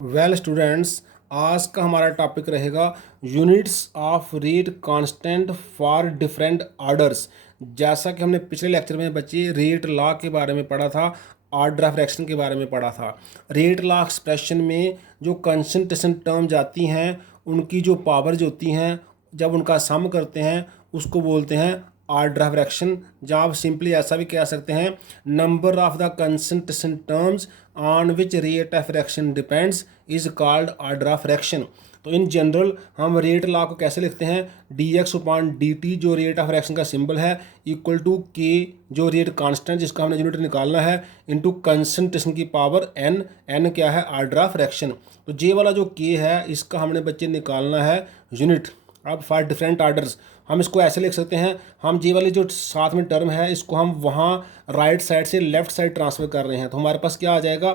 Well students, आज का हमारा टॉपिक रहेगा units of rate constant for different orders. जैसा कि हमने पिछले लेक्चर में बच्चे रेट लॉ के बारे में पढ़ा था, ऑर्डर ऑफ फ्रैक्शन के बारे में पढ़ा था। रेट लॉ एक्सप्रेशन में जो कंसंट्रेशन टर्म जाती हैं उनकी जो पावर्स होती हैं, जब उनका सम करते हैं उसको बोलते हैं ऑर्डर ऑफ फ्रैक्शन। जहाँ आप सिंपली ऐसा भी कह सकते हैं, number of the concentration terms on which rate of fraction depends is called order of fraction. तो इन जनरल हम रेट लॉ को कैसे लिखते हैं, D x upon D T जो रेट ऑफ फ्रैक्शन का सिंबल है इक्वल टू के जो रेट कांस्टेंट जिसका हमने यूनिट निकालना है इनटू कंसंट्रेशन की पावर एन। एन क्या है, ऑर्डर ऑफ फ्रैक्शन। तो जे वाला जो के है इसका हमने बच्चे निकालना है यूनिट। अब फॉर डिफरेंट ऑर्डर्स हम इसको ऐसे लिख सकते हैं, हम जे वाली जो साथ में टर्म है इसको हम वहाँ राइट साइड से लेफ्ट साइड ट्रांसफ़र कर रहे हैं, तो हमारे पास क्या आ जाएगा,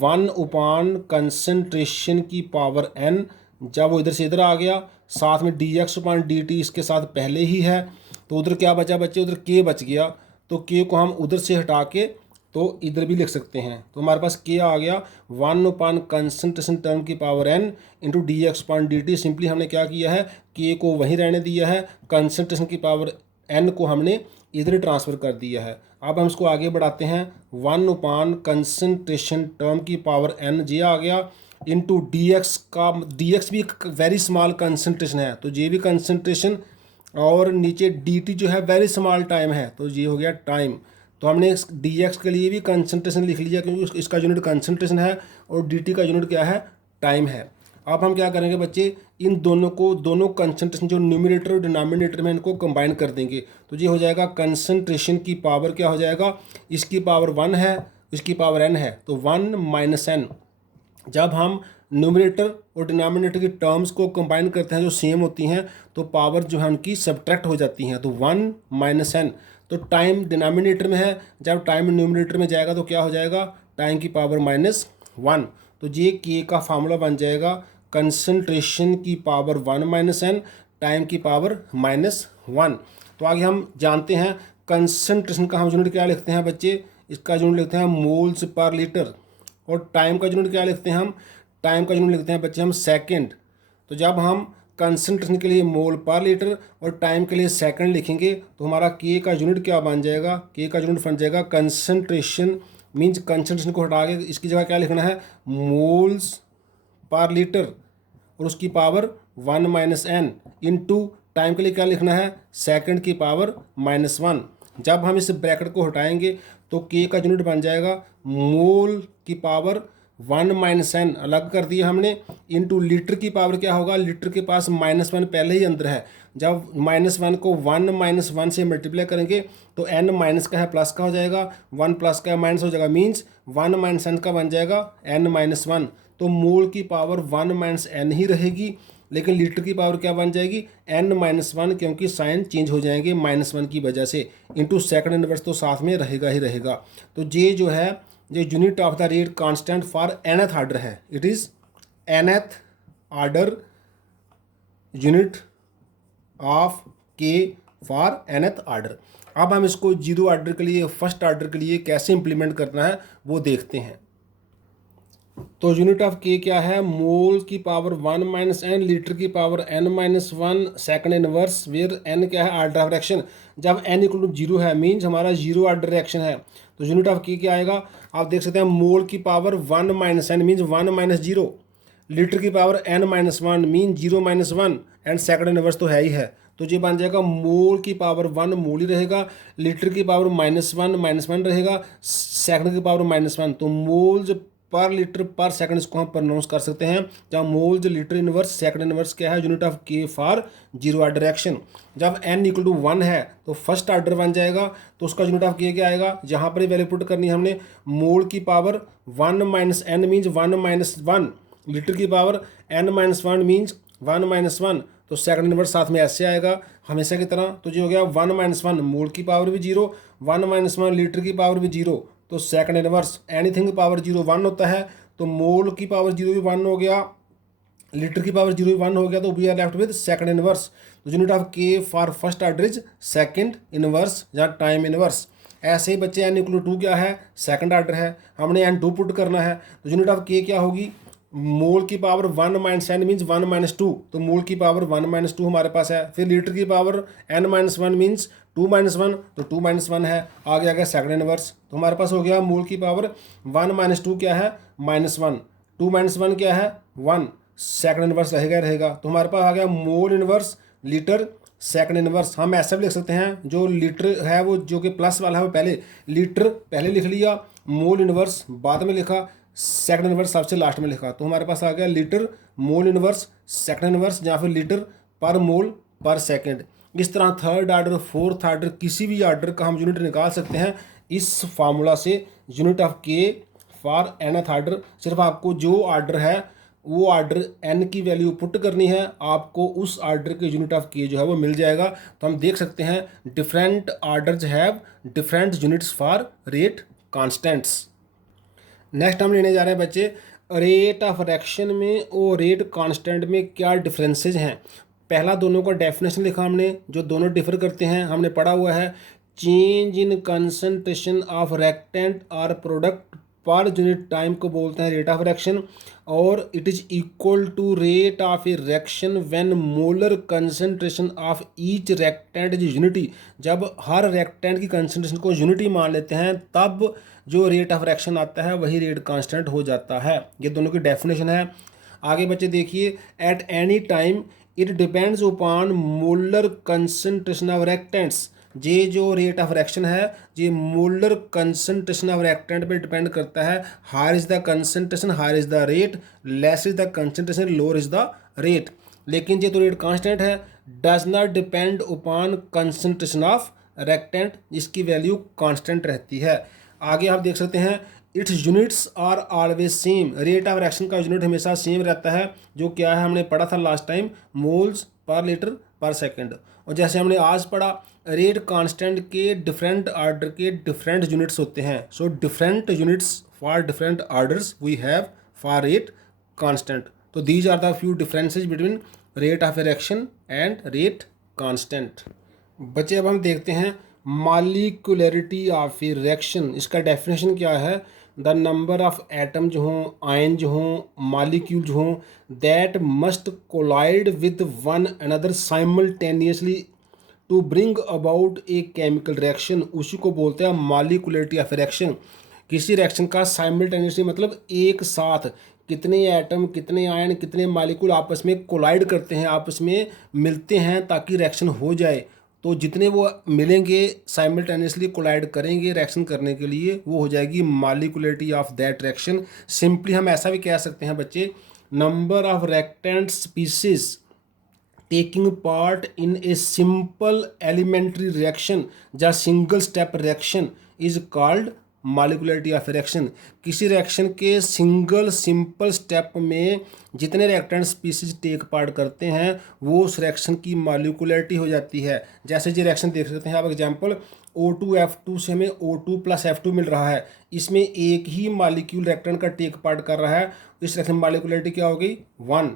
1 कंसंट्रेशन की पावर एन। जब वो इधर से इधर आ गया, साथ में डी एक्स डी टी इसके साथ पहले ही है, तो उधर क्या बचा बच्चे, उधर के बच गया। तो के को हम उधर से हटा के तो इधर भी लिख सकते हैं, तो हमारे पास के आ गया 1 कंसंट्रेशन टर्म की power n into d x d t. Simply हमने क्या किया है, के को वहीं रहने दिया है, कंसंट्रेशन की पावर एन को हमने इधर ट्रांसफ़र कर दिया है। अब हम इसको आगे बढ़ाते हैं, 1 कंसंट्रेशन टर्म की पावर एन जे आ गया इंटू डी एक्स का, डी एक्स भी एक वेरी स्मॉल कंसंट्रेशन है तो ये भी कंसंट्रेशन, और नीचे डी टी जो है वेरी स्मॉल टाइम है तो ये हो गया टाइम। तो हमने इस डी एक्स के लिए भी कंसंट्रेशन लिख लिया क्योंकि इसका यूनिट कंसंट्रेशन है और डी टी का यूनिट क्या है, टाइम है। अब हम क्या करेंगे बच्चे, इन दोनों को, दोनों कंसंट्रेशन जो न्यूमरेटर और डिनोमिनेटर में इनको कंबाइन कर देंगे, तो ये हो जाएगा कंसंट्रेशन की पावर क्या हो जाएगा, इसकी पावर 1 है, इसकी पावर n है, तो 1 माइनस एन। जब हम न्यूमरेटर और डिनोमिनेटर की टर्म्स को कंबाइन करते हैं जो सेम होती हैं तो पावर जो है उनकी सब्ट्रैक्ट हो जाती हैं, तो 1 माइनस एन। तो टाइम डिनोमिनेटर में है, जब टाइम न्यूमरेटर में जाएगा तो क्या हो जाएगा, टाइम की पावर -1। तो ये के का फार्मूला बन जाएगा कंसंट्रेशन की पावर 1 माइनस एन, टाइम की पावर -1। तो आगे हम जानते हैं कंसंट्रेशन का हम यूनिट क्या लिखते हैं बच्चे, इसका यूनिट लिखते हैं मोल्स पर लीटर, और टाइम का यूनिट क्या लिखते हैं हम, टाइम का यूनिट लिखते हैं बच्चे हम सेकंड। तो जब हम कंसंट्रेशन के लिए मोल पर लीटर और टाइम के लिए सेकंड लिखेंगे तो हमारा के का यूनिट क्या बन जाएगा, के का यूनिट बन जाएगा कंसंट्रेशन, मीन्स कंसंट्रेशन को हटा के इसकी जगह क्या लिखना है, मोल्स पर लीटर और उसकी power 1 minus n into time के लिए क्या लिखना है, सेकंड की पावर -1। जब हम इस ब्रैकेट को हटाएंगे तो के का यूनिट बन जाएगा मोल की पावर 1 माइनस एन अलग कर दिया हमने, इंटू लीटर की पावर क्या होगा, लीटर के पास -1 पहले ही अंदर है, जब -1 को 1 माइनस 1 से मल्टीप्लाई करेंगे तो n माइनस का है प्लस का हो जाएगा, 1 प्लस का माइनस हो जाएगा, मीन्स 1 माइनस एन का बन जाएगा n-1। तो मोल की पावर 1 माइनस एन ही रहेगी, लेकिन लीटर की पावर क्या बन जाएगी, n-1, क्योंकि साइन चेंज हो जाएंगे -1 की वजह से, इंटू सेकंड इनवर्स तो साथ में रहेगा ही रहेगा। तो ये जो है ये unit of the rate constant for nth order है, it is nth order unit of के फॉर nth ऑर्डर। अब हम इसको जीरो ऑर्डर के लिए, फर्स्ट ऑर्डर के लिए कैसे इंप्लीमेंट करना है वो देखते हैं। तो यूनिट ऑफ के क्या है, मोल की पावर 1 माइनस एन, लीटर की power n-1, second inverse where n क्या है, ऑर्डर ऑफ रिएक्शन। जब n इक्वल टू 0 है मीन्स हमारा जीरो ऑर्डर रिएक्शन है, तो यूनिट ऑफ के क्या आएगा, आप देख सकते हैं मोल की power 1 minus n means 1 minus 0, litre की power n-1 mean 0-1 and second inverse तो है ही है, तो ये बन जाएगा मोल की पावर 1 मोल ही रहेगा, लीटर की पावर -1 रहेगा, सेकंड की पावर -1, तो moles per litre per second इसको हम प्रोनाउंस कर सकते हैं, जहाँ moles litre inverse second inverse क्या है, यूनिट ऑफ के फॉर जीरो ऑर्डर रिएक्शन। जब n इक्वल टू 1 है तो फर्स्ट ऑर्डर बन जाएगा, तो उसका यूनिट ऑफ के क्या आएगा, जहाँ पर वैल्यू पुट करनी है हमने, मोल की power 1 minus n means 1-1, litre की पावर n-1 मीन्स 1-1, तो सेकंड इनवर्स साथ में ऐसे आएगा हमेशा की तरह, तो जो हो गया 1-1, मोल की पावर भी 0, 1-1 लीटर की पावर भी 0, तो सेकंड इनवर्स एनीथिंग पावर 0 1 होता है, तो मोल की पावर 0 भी 1 हो गया, लीटर की पावर 0 भी 1 हो गया, तो we are left with second inverse. तो यूनिट ऑफ के for first order is second inverse या टाइम इनवर्स। ऐसे ही बच्चे n इक्वल टू 2 क्या है, सेकंड ऑर्डर है, हमने n2 पुट करना है, तो यूनिट ऑफ के क्या होगी, मोल की पावर 1 - n मीन्स 1 - 2, तो मोल की पावर 1 - 2 हमारे पास है। फिर लीटर की पावर n-1 मीन्स 2 - 1, तो 2 - 1 है। आगे आ गया सेकंड इनवर्स, तो हमारे पास हो गया मोल की पावर 1 - 2 क्या है -1, 2 - 1 क्या है 1, सेकंड इनवर्स रहेगा रहेगा। तो हमारे पास आ गया mole inverse litre second inverse. हम ऐसा भी लिख सकते हैं, जो लीटर है वो जो कि प्लस वाला है वो पहले, लीटर पहले लिख लिया, मोल इनवर्स बाद में लिखा, सेकंड इनवर्स सबसे लास्ट में लिखा। तो हमारे पास आ गया litre mole inverse second inverse, या फिर लीटर पर मोल पर सेकंड। इस तरह थर्ड आर्डर फोर्थ आर्डर किसी भी आर्डर का हम यूनिट निकाल सकते हैं इस फार्मूला से, यूनिट ऑफ के फॉर nth आर्डर। सिर्फ आपको जो आर्डर है वो आर्डर n की वैल्यू पुट करनी है, आपको उस आर्डर के यूनिट ऑफ के जो है वो मिल जाएगा। तो हम देख सकते हैं different orders have different units for rate constants. Next हम लेने जा रहे हैं बच्चे, रेट ऑफ रिएक्शन में और रेट कांस्टेंट में क्या डिफरेंसेस हैं। पहला दोनों का डेफिनेशन लिखा हमने, जो दोनों डिफर करते हैं हमने पढ़ा हुआ है, change in concentration of reactant और प्रोडक्ट पर यूनिट टाइम को बोलते हैं रेट ऑफ रिएक्शन, और it is equal to rate of a reaction when molar concentration of each reactant is unity. जब हर रिएक्टेंट की कंसंट्रेशन को यूनिटी मान लेते हैं तब जो रेट ऑफ रिएक्शन आता है वही रेट कांस्टेंट हो जाता है। ये दोनों की डेफिनेशन है। आगे बच्चे देखिए, at any time it depends upon molar concentration of reactants. ये जो रेट ऑफ रिएक्शन है ये मोलर कंसंट्रेशन ऑफ रिएक्टेंट पे डिपेंड करता है। Higher is the concentration higher is the rate, less is the concentration lower is the rate. लेकिन ये तो रेट कांस्टेंट है, does not depend upon concentration of reactant, जिसकी वैल्यू कांस्टेंट रहती है। आगे आप देख सकते हैं, its units are always same. Rate of reaction का यूनिट हमेशा सेम रहता है, जो क्या है हमने पढ़ा था last time, moles per litre per second. और जैसे हमने आज पढ़ा, रेट कांस्टेंट के डिफरेंट आर्डर के डिफरेंट यूनिट्स होते हैं। So different units for different orders we have for rate constant. तो these are the few differences between rate of reaction and rate constant. बच्चे अब हम देखते हैं मॉलिक्यूलरिटी ऑफ ए रिएक्शन। इसका डेफिनेशन क्या है, द नंबर ऑफ एटम जो हों, आयन जो हों, मॉलिक्यूल जो हों, that must collide with one another simultaneously to bring about a chemical reaction, उसी को बोलते हैं मॉलिक्यूलरिटी ऑफ रिएक्शन। किसी रिएक्शन का साइमल्टेनियसली मतलब एक साथ कितने एटम कितने आयन कितने मॉलिक्यूल आपस में कोलाइड करते हैं, आपस में मिलते हैं ताकि रिएक्शन हो जाए। तो जितने वो मिलेंगे साइमल्टेनियसली कोलाइड करेंगे रिएक्शन करने के लिए, वो हो जाएगी molecularity of that reaction. Simply हम ऐसा भी कह सकते हैं बच्चे, number of reactant species taking part in a simple elementary reaction या single step reaction is called molecularity of reaction. किसी रिएक्शन के सिंगल सिंपल स्टेप में जितने रिएक्टेंट स्पीसीज टेक पार्ट करते हैं वो उस रिएक्शन की मॉलिक्यूलरिटी हो जाती है। जैसे ये रिएक्शन देख सकते हैं आप, एग्जांपल O2F2 से हमें O2 + F2 मिल रहा है, इसमें एक ही मॉलिक्यूल रिएक्टेंट का टेक पार्ट कर रहा है, इस रिएक्शन मॉलिक्यूलरिटी क्या हो गई 1।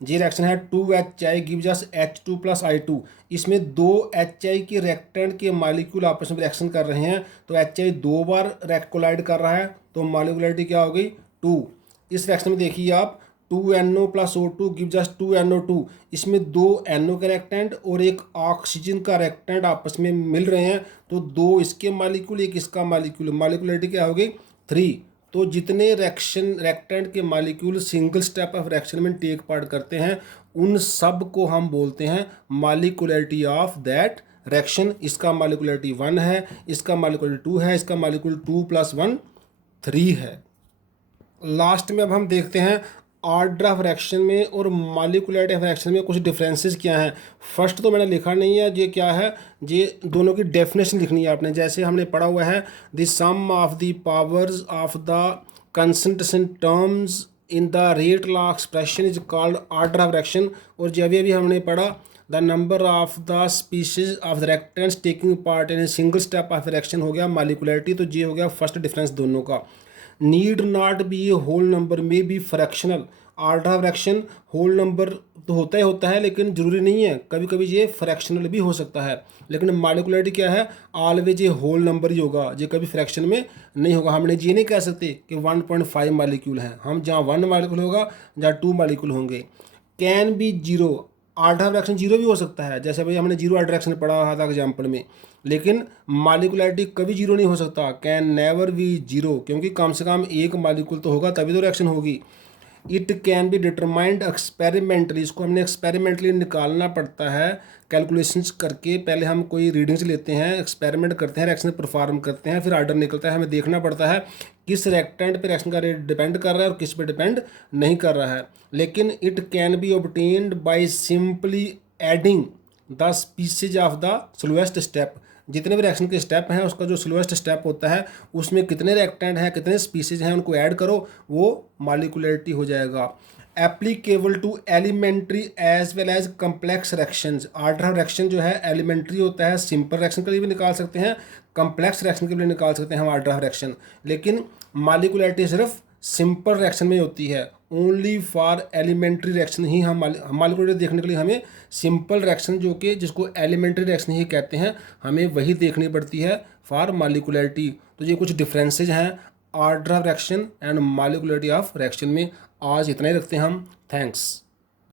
ये रिएक्शन है 2HI gives us H2 + I2, इसमें 2HI के रिएक्टेंट के मॉलिक्यूल आपस में रिएक्शन कर रहे हैं, तो HI 2 बार कोलाइड कर रहा है, तो मॉलिक्यूलरिटी क्या हो गई 2। इस रिएक्शन में देखिए आप, 2NO + O2 gives us 2NO2, इसमें 2 NO के रिएक्टेंट और एक ऑक्सीजन का रिएक्टेंट आपस में मिल रहे हैं, तो 2 इसके मॉलिक्यूल एक इसका मॉलिक्यूल, मॉलिक्यूलरिटी क्या हो गई 3। तो जितने रिएक्टेंट के molecule single step of reaction में टेक पार्ट करते हैं उन सब को हम बोलते हैं मॉलिक्यूलरिटी ऑफ दैट रिएक्शन। इसका मॉलिक्यूलरिटी 1 है, इसका मॉलिक्यूलरिटी 2 है, इसका मॉलिक्यूल 2 + 1 3 है। लास्ट में अब हम देखते हैं ऑर्डर ऑफ रिएक्शन में और मॉलिक्यूलरिटी ऑफ रिएक्शन में कुछ डिफरेंसेस क्या हैं। फर्स्ट तो मैंने लिखा नहीं है, ये क्या है, ये दोनों की डेफिनेशन लिखनी है आपने। जैसे हमने पढ़ा हुआ है, the sum of the powers of the concentration terms in the rate law expression is called order of reaction. और जब भी हमने पढ़ा, the number of the species of the reactants taking part in a single step of reaction हो गया molecularity. तो ये हो गया फर्स्ट डिफरेंस दोनों का। Need not be a whole number, may be fractional. Order of fraction whole number तो होता है लेकिन ज़रूरी नहीं है, कभी कभी ये फ्रैक्शनल भी हो सकता है। लेकिन मॉलिक्यूलरिटी क्या है, ऑलवेज ये होल नंबर ही होगा, ये कभी फ्रैक्शन में नहीं होगा। हमने ये नहीं कह सकते कि 1.5 मालिक्यूल है, हम जहाँ 1 मालिक्यूल होगा जहाँ 2 मालिक्यूल होंगे। Can be zero, order of fraction zero भी हो सकता है, जैसे भाई हमने जीरो ऑर्डर फ्रैक्शन पढ़ा था एग्जाम्पल में। लेकिन मालिकुलरिटी कभी जीरो नहीं हो सकता, कैन नेवर बी जीरो, क्योंकि कम से कम एक मालिक्यूल तो होगा तभी तो रिएक्शन होगी। It can be determined experimentally, इसको हमने एक्सपेरिमेंटली निकालना पड़ता है कैलकुलेशंस करके। पहले हम कोई रीडिंग्स लेते हैं, एक्सपेरिमेंट करते हैं, रिएक्शन परफॉर्म करते हैं, फिर ऑर्डर निकलता है। हमें देखना पड़ता है किस रिएक्टेंट पे रिएक्शन का रेट डिपेंड कर रहा है और किस पे डिपेंड नहीं कर रहा है। लेकिन it can be obtained by simply adding the species of the slowest step. जितने भी रिएक्शन के स्टेप हैं उसका जो स्लोएस्ट स्टेप होता है उसमें कितने रिएक्टेंट हैं, कितने स्पीसीज हैं, उनको ऐड करो, वो मॉलिक्यूलरिटी हो जाएगा। Applicable to elementary as well as complex reactions. Order of reaction जो है एलिमेंट्री होता है, सिंपल रिएक्शन के लिए भी निकाल सकते हैं, कम्प्लेक्स रिएक्शन के लिए निकाल सकते हैं हम ऑर्डर ऑफ रिएक्शन। लेकिन मॉलिक्यूलरिटी सिर्फ सिंपल रिएक्शन में होती है, ओनली फॉर एलिमेंट्री रिएक्शन ही हम मॉलिक्यूलरिटी देखने के लिए हमें सिंपल रिएक्शन जो कि जिसको एलिमेंट्री रिएक्शन ही कहते हैं हमें वही देखनी पड़ती है फॉर मॉलिक्यूलरिटी। तो ये कुछ डिफरेंसेज हैं order of reaction and molecularity of reaction में। आज इतना ही रखते हैं हम। थैंक्स।